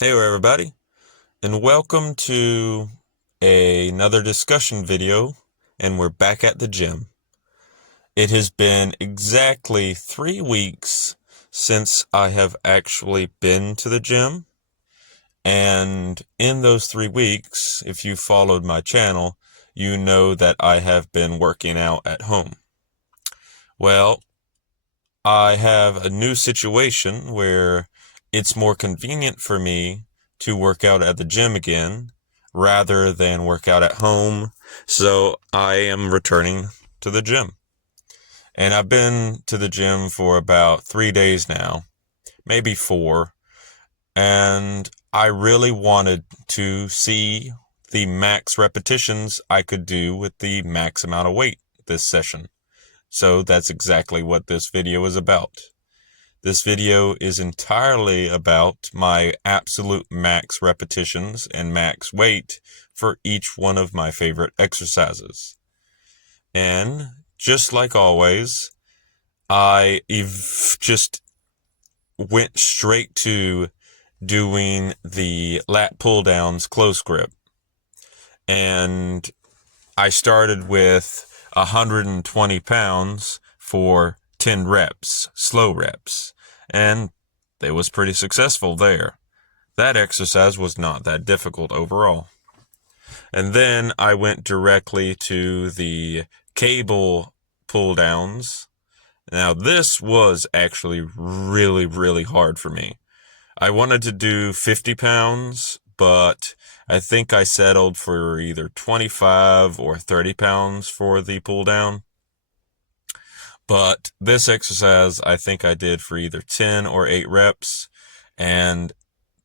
Hey there, everybody, and welcome to another discussion video, and we're back at the gym. It has been exactly 3 weeks since I have actually been to the gym, and in those 3 weeks, if you followed my channel, you know that I have been working out at home. Well, I have a new situation where it's more convenient for me to work out at the gym again rather than work out at home. So I am returning to the gym. And I've been to the gym for about 3 days now, maybe four. And I really wanted to see the max repetitions I could do with the max amount of weight this session. So that's exactly what this video is about. This video is entirely about my absolute max repetitions and max weight for each one of my favorite exercises. And just like always, I just went straight to doing the lat pull downs close grip. And I started with 120 pounds for 10 reps, slow reps, and it was pretty successful there. That exercise was not that difficult overall. And then I went directly to the cable pull downs. Now, this was actually really, really hard for me. I wanted to do 50 pounds, but I think I settled for either 25 or 30 pounds for the pull down. But this exercise, I think I did for either 10 or 8 reps, and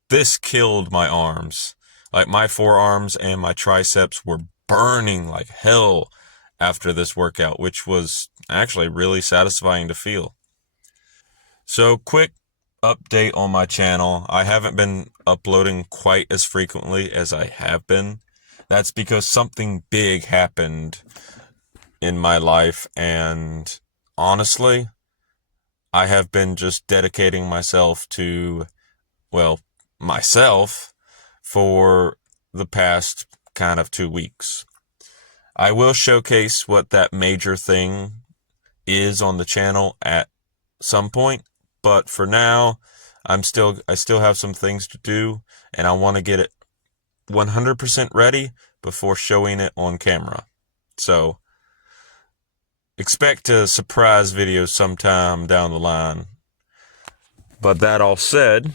this killed my arms. Like, my forearms and my triceps were burning like hell after this workout, which was actually really satisfying to feel. So, quick update on my channel. I haven't been uploading quite as frequently as I have been. That's because something big happened in my life, and honestly, I have been just dedicating myself to, well, myself for the past kind of 2 weeks. I will showcase what that major thing is on the channel at some point, but for now, I still have some things to do, and I want to get it 100% ready before showing it on camera. So, expect a surprise video sometime down the line. But that all said,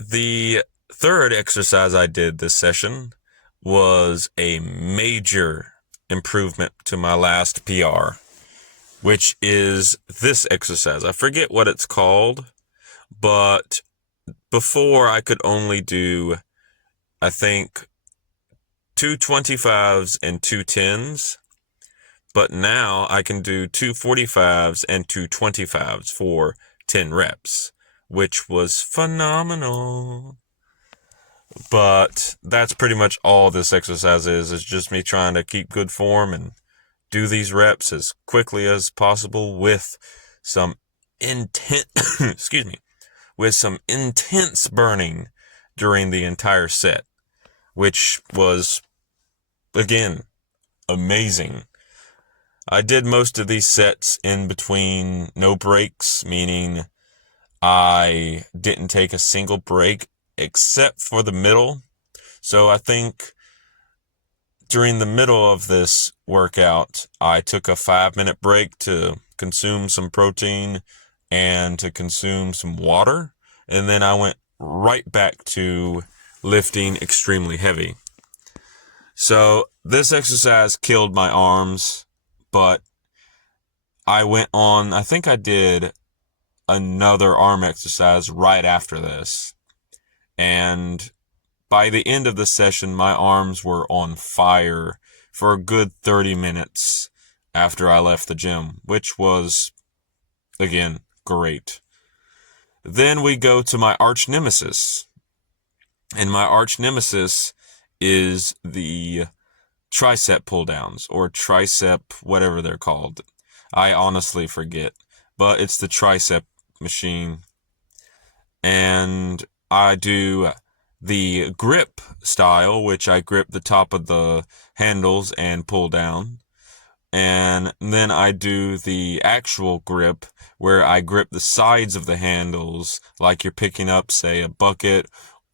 the third exercise I did this session was a major improvement to my last PR, which is this exercise. I forget what it's called, but before I could only do, I think, 225s and 210s, but now I can do 245s and 225s for 10 reps, which was phenomenal. But that's pretty much all this exercise is just me trying to keep good form and do these reps as quickly as possible with some intense, excuse me, with some intense burning during the entire set, which was, again, amazing. I did most of these sets in between no breaks, meaning I didn't take a single break except for the middle. So I think during the middle of this workout, I took a 5-minute break to consume some protein and to consume some water. And then I went right back to lifting extremely heavy. So this exercise killed my arms, but I went on, I think I did another arm exercise right after this. And by the end of the session, my arms were on fire for a good 30 minutes after I left the gym, which was, again, great. Then we go to my arch nemesis. And my arch nemesis is the tricep pull downs, or tricep, whatever they're called. I honestly forget, but it's the tricep machine. And and I do the grip style, which I grip the top of the handles and pull down. And then I do the actual grip where I grip the sides of the handles like you're picking up, say, a bucket,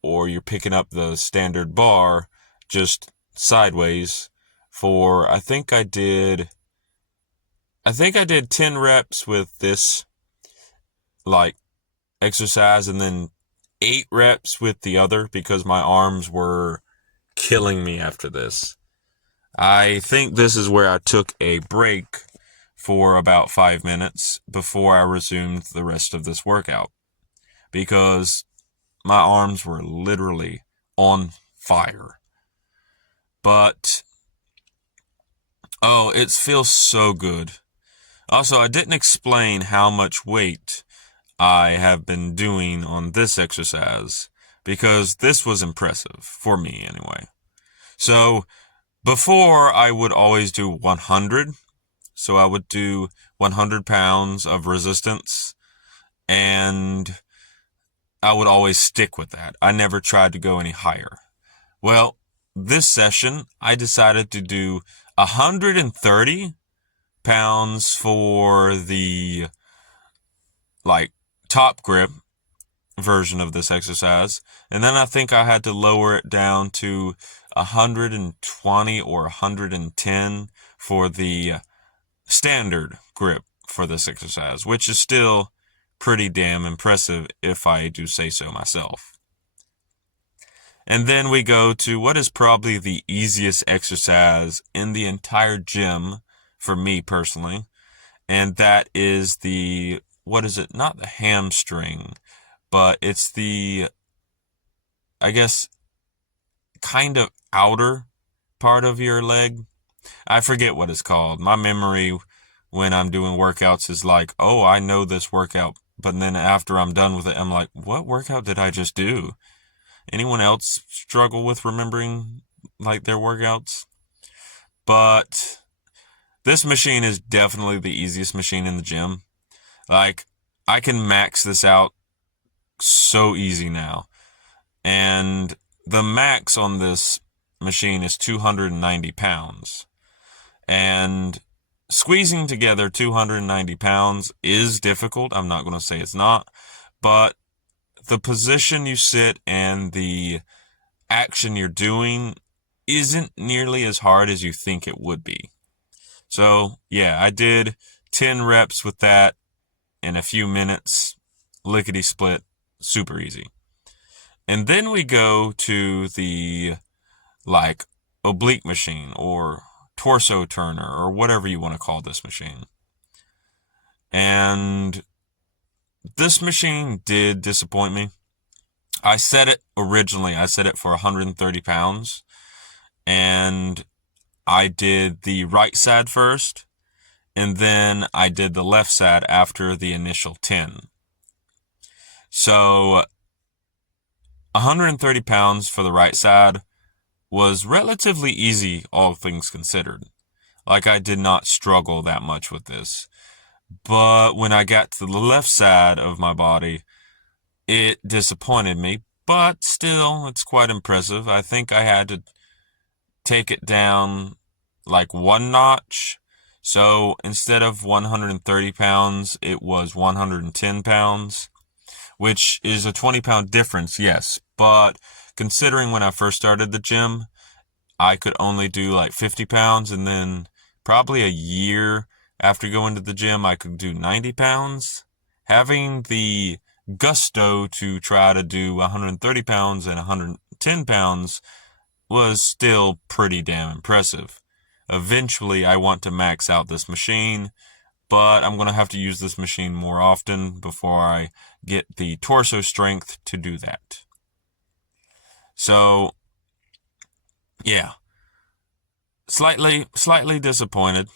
or you're picking up the standard bar just sideways for, I think I did 10 reps with this like exercise, and then 8 reps with the other because my arms were killing me after this. I think this is where I took a break for about 5 minutes before I resumed the rest of this workout because my arms were literally on fire. But, oh, it feels so good. Also, I didn't explain how much weight I have been doing on this exercise because this was impressive, for me anyway. So, before I would always do 100. So I would do 100 pounds of resistance, and I would always stick with that. I never tried to go any higher. Well, this session, I decided to do 130 pounds for the top grip version of this exercise. And then I think I had to lower it down to 120 or 110 for the standard grip for this exercise, which is still pretty damn impressive if I do say so myself. And then we go to what is probably the easiest exercise in the entire gym for me personally, and that is not the hamstring, but it's the, I guess, kind of outer part of your leg. I forget what it's called. My memory when I'm doing workouts is like, oh, I know this workout, but then after I'm done with it, I'm like, what workout did I just do? Anyone else struggle with remembering like their workouts? But this machine is definitely the easiest machine in the gym. Like, I can max this out so easy now. And the max on this machine is 290 pounds. And squeezing together 290 pounds is difficult. I'm not going to say it's not. But the position you sit and the action you're doing isn't nearly as hard as you think it would be. So, yeah, I did 10 reps with that in a few minutes. Lickety split. Super easy. And then we go to the, oblique machine or torso turner or whatever you want to call this machine. And this machine did disappoint me. I set it for 130 pounds, and I did the right side first, and then I did the left side after the initial 10. So 130 pounds for the right side was relatively easy, all things considered. Like, I did not struggle that much with this. But when I got to the left side of my body, it disappointed me. But still, it's quite impressive. I think I had to take it down like one notch. So instead of 130 pounds, it was 110 pounds, which is a 20-pound difference, yes. But considering when I first started the gym, I could only do like 50 pounds, and then probably a year after going to the gym, I could do 90 pounds. Having the gusto to try to do 130 pounds and 110 pounds was still pretty damn impressive. Eventually, I want to max out this machine, but I'm going to have to use this machine more often before I get the torso strength to do that. So, yeah, slightly disappointed.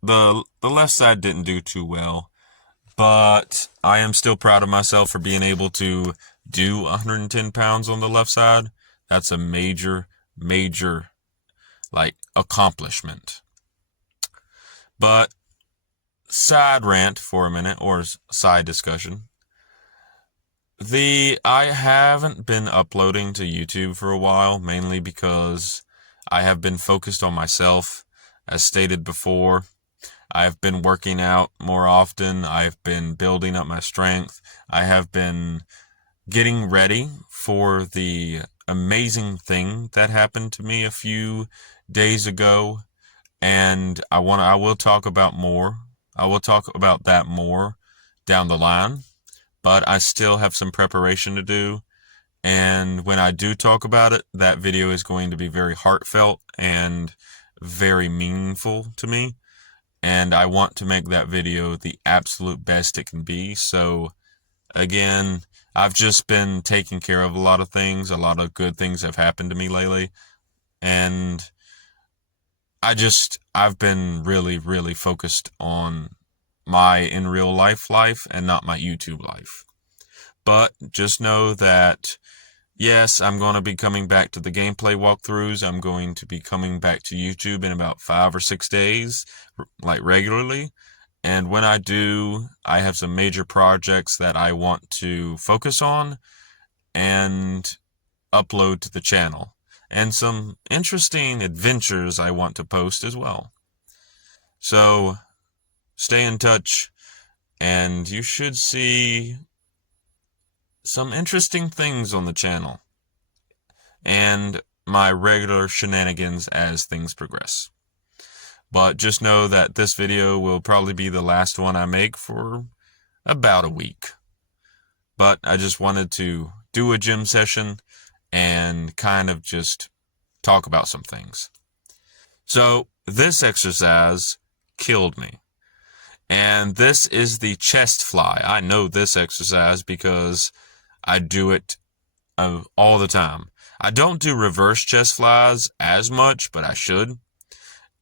The left side didn't do too well, but I am still proud of myself for being able to do 110 pounds on the left side. That's a major accomplishment. But side rant for a minute, or side discussion. I haven't been uploading to YouTube for a while, mainly because I have been focused on myself. As stated before, I've been working out more often. I've been building up my strength. I have been getting ready for the amazing thing that happened to me a few days ago, and I will talk about more. I will talk about that more down the line, but I still have some preparation to do. And when I do talk about it, that video is going to be very heartfelt and very meaningful to me. And I want to make that video the absolute best it can be. So again, I've just been taking care of a lot of things. A lot of good things have happened to me lately. And I've been really, really focused on my in real life and not my YouTube life. But just know that, yes, I'm going to be coming back to the gameplay walkthroughs. I'm going to be coming back to YouTube in about 5 or 6 days, like regularly. And when I do, I have some major projects that I want to focus on and upload to the channel. And some interesting adventures I want to post as well. So, stay in touch, and you should see some interesting things on the channel and my regular shenanigans as things progress. But just know that this video will probably be the last one I make for about a week. But I just wanted to do a gym session and kind of just talk about some things. So this exercise killed me. And this is the chest fly. I know this exercise because I do it all the time. I don't do reverse chest flies as much, but I should.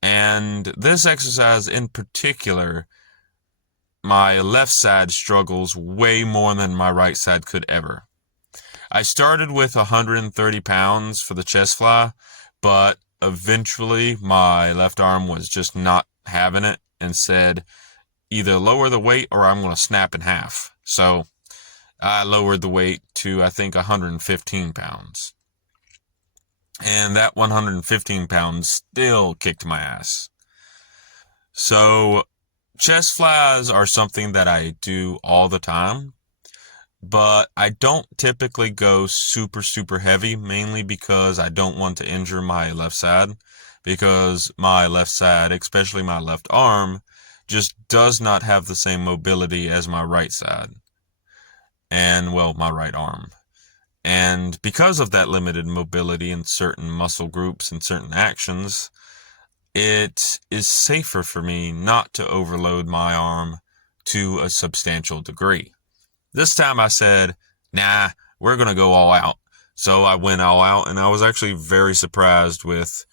And this exercise in particular, my left side struggles way more than my right side could ever. I started with 130 pounds for the chest fly, but eventually my left arm was just not having it and said, either lower the weight or I'm going to snap in half. So I lowered the weight to, I think, 115 pounds. And that 115 pounds still kicked my ass. So chest flies are something that I do all the time, but I don't typically go super, super heavy, mainly because I don't want to injure my left side, because my left side, especially my left arm, just does not have the same mobility as my right side. And, well, my right arm. And because of that limited mobility in certain muscle groups and certain actions, it is safer for me not to overload my arm to a substantial degree. This time I said, nah, we're going to go all out. So I went all out, and I was actually very surprised with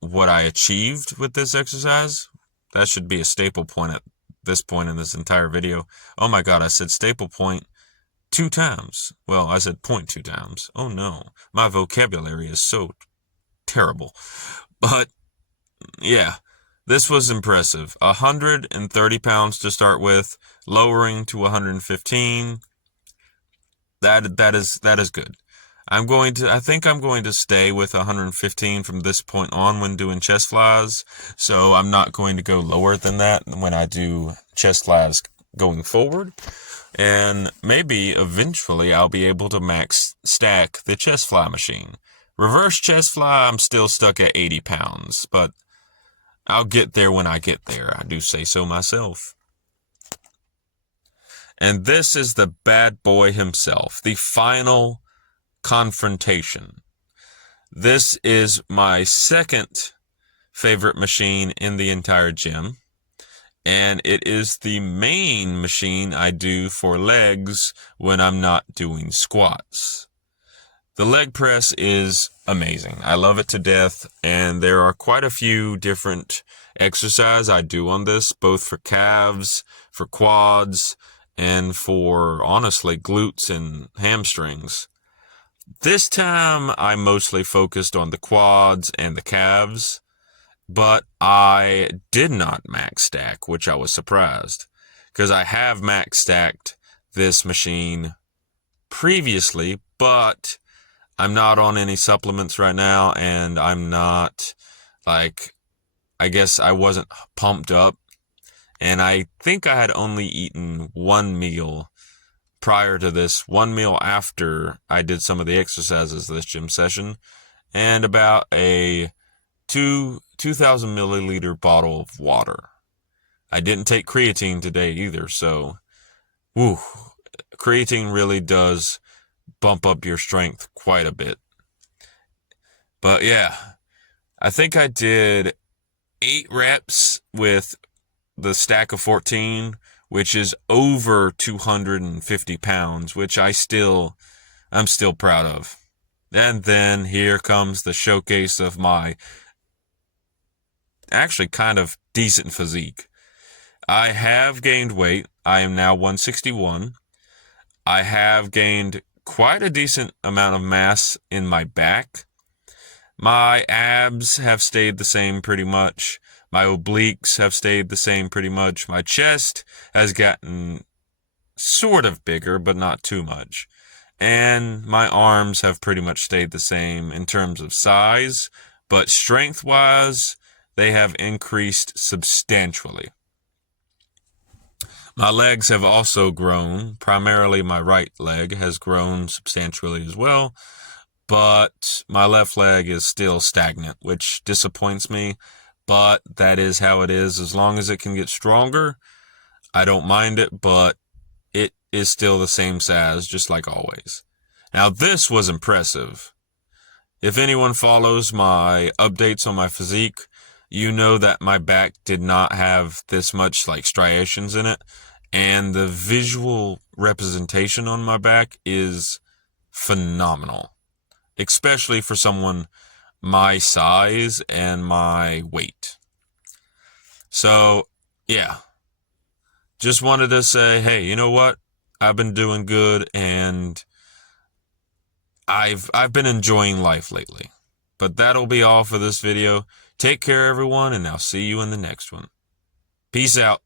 what I achieved with this exercise. That should be a staple point at this point in this entire video. Oh my God, I said staple point 2 times. Well, I said point 2 times. Oh no, my vocabulary is so terrible. But yeah, this was impressive. 130 pounds to start with, lowering to 115. That is good. I think I'm going to stay with 115 from this point on when doing chest flies. So I'm not going to go lower than that when I do chest flies going forward. And maybe eventually I'll be able to max stack the chest fly machine. Reverse chest fly, I'm still stuck at 80 pounds, but I'll get there when I get there. I do say so myself. And this is the bad boy himself, the final confrontation. This is my second favorite machine in the entire gym. And it is the main machine I do for legs when I'm not doing squats. The leg press is amazing. I love it to death, and there are quite a few different exercises I do on this, both for calves, for quads, and for, honestly, glutes and hamstrings. This time, I mostly focused on the quads and the calves, but I did not max stack, which I was surprised, because I have max stacked this machine previously, but I'm not on any supplements right now, and I'm not, like, I guess I wasn't pumped up, and I think I had only eaten one meal prior to this, one meal after I did some of the exercises this gym session, and about a 2,000 milliliter bottle of water. I didn't take creatine today either, so, woo, creatine really does bump up your strength quite a bit. But yeah, I think I did 8 reps with the stack of 14, which is over 250 pounds, which I'm still proud of. And then here comes the showcase of my actually kind of decent physique. I have gained weight. I am now 161. I have gained quite a decent amount of mass in my back. My abs have stayed the same pretty much. My obliques have stayed the same pretty much. My chest has gotten sort of bigger, but not too much. And my arms have pretty much stayed the same in terms of size, but strength-wise, they have increased substantially. My legs have also grown. Primarily my right leg has grown substantially as well, but my left leg is still stagnant, which disappoints me, but that is how it is. As long as it can get stronger, I don't mind it, but it is still the same size, just like always. Now, this was impressive. If anyone follows my updates on my physique, you know that my back did not have this much like striations in it, and the visual representation on my back is phenomenal, especially for someone my size and my weight. So, yeah, just wanted to say, hey, you know what? I've been doing good, and I've been enjoying life lately. But that'll be all for this video. Take care, everyone, and I'll see you in the next one. Peace out.